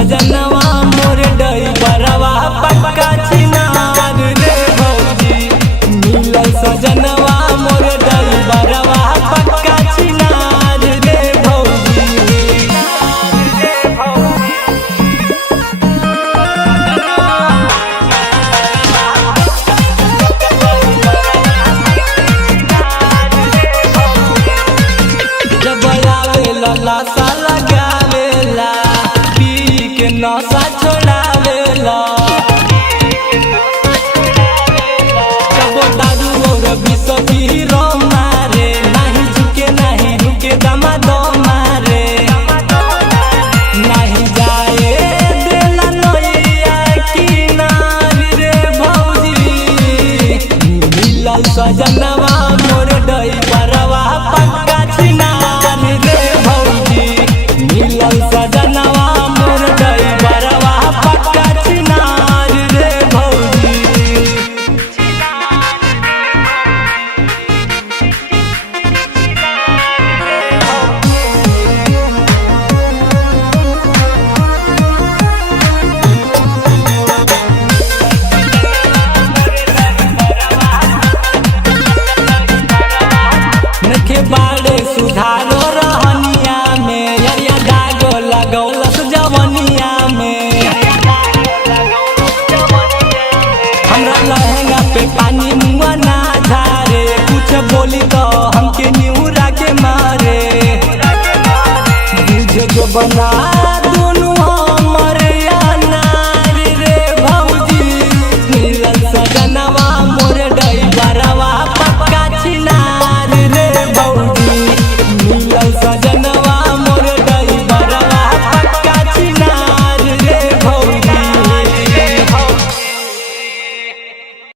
सजनवा मोर डइबरवा पक्का चिनार रे भौजी। मिलल सजनवा मोर डइबरवा पक्का चिनार रे भौजी। जब आवेला लाशा लगावेला पी के नशा छोड़ावेला। कबो दारू और विष पीरो मारे नहीं झुके नहीं रुके दमादम मारे। नहीं जाए देला नैया किनार रे भौजी। मिलल सजना